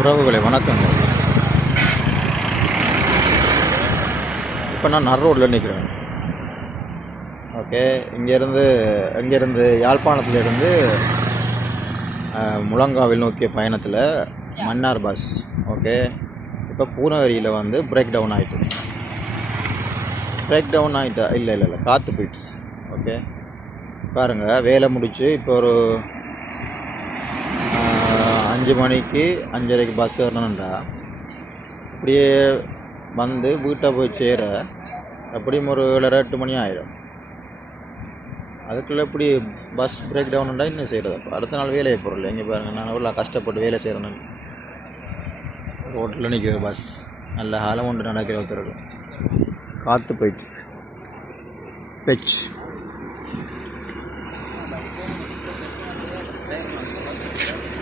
உறவுகளை வணக்கங்கள். இப்போ நான் நர் ரோட்டில் நிற்கிறேன் ஓகே இங்கேருந்து இங்கேருந்து யாழ்ப்பாணத்துலேருந்து முழங்காவில் நோக்கிய பயணத்தில் மன்னார் பஸ் ஓகே. இப்போ பூனகிரியில் வந்து பிரேக் டவுன் ஆகிட்டு பிரேக் டவுன் ஆகிட்டா இல்லை இல்லை இல்லை காற்று போயிடுச்சு. ஓகே. பாருங்கள் வேலை முடித்து இப்போ ஒரு அஞ்சு மணிக்கு அஞ்சரைக்கு பஸ் ஏறணும்டா அப்படியே வந்து வீட்டை போய் சேர எப்படியும் ஒரு ஏழரை எட்டு மணி ஆயிடும் அதுக்குள்ளே எப்படி பஸ் பிரேக் டவுன்டா இன்னும் செய்கிறது அப்போ அடுத்த நாள் வேலையை பொருள் எங்கே பாருங்கள் நான் எவ்வளோ கஷ்டப்பட்டு வேலை செய்கிறேன்னு ரோட்டில் நிற்கிற பஸ் நல்ல காலம் ஒன்று நடக்கிற ஒருத்தருக்கு. காற்று போயிடுச்சு. பெச்.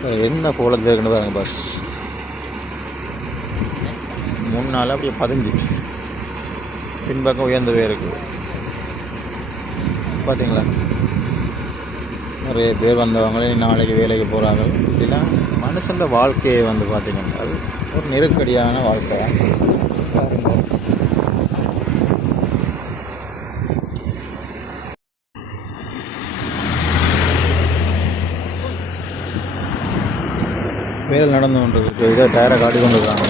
என்ன கோலத்தில் இருக்குன்னு பாருங்க பஸ் முன்னால் அப்படியே பதிஞ்சு பின்பக்கம் உயர்ந்தவே இருக்குது பார்த்தீங்களா நிறைய பேர் வந்தவங்களே நாளைக்கு வேலைக்கு போகிறாங்க அப்படின்னா மனுஷன் வாழ்க்கையை வந்து பார்த்திங்கன்னா அது ஒரு நெருக்கடியான வாழ்க்கை. பணிகள் நடந்து கொண்டிருக்கு இதை டயரை காட்டி கொண்டு இருக்காங்க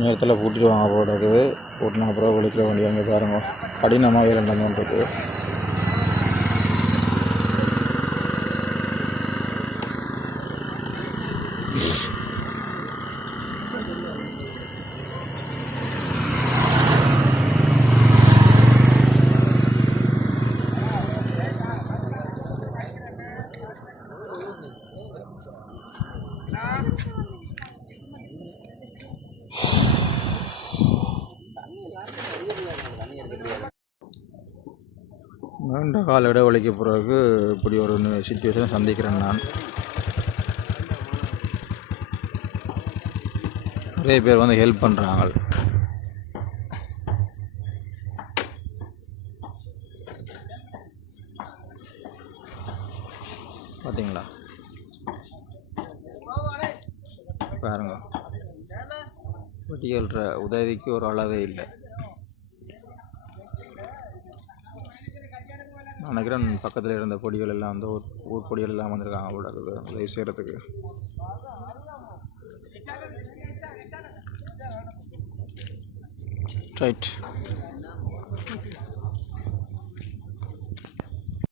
நேரத்தில் பூட்டிட்டு வாங்க போடுறது கூட்டினா அப்புறம் குளிக்கிற வண்டி அங்கே பாருங்க. கடினமாக வேலை நடந்து கொண்டு நீண்ட கால இடைவெளிக்கு பிறகு இப்படி ஒரு சுச்சுவேஷனை சந்திக்கிறேன் நான். நிறைய பேர் வந்து ஹெல்ப் பண்ணுறாங்க பார்த்தீங்களா பாருங்க. வட்டிகள்ற உதவிக்கு ஒரு அளவே இல்லை. நினைக்கிறேன் பக்கத்தில் இருந்த கொடிகள் எல்லாம் வந்து ஊர் ஊர் கொடிகள் எல்லாம் வந்திருக்காங்க அவ்வளோ உதவி செய்கிறதுக்கு ரைட்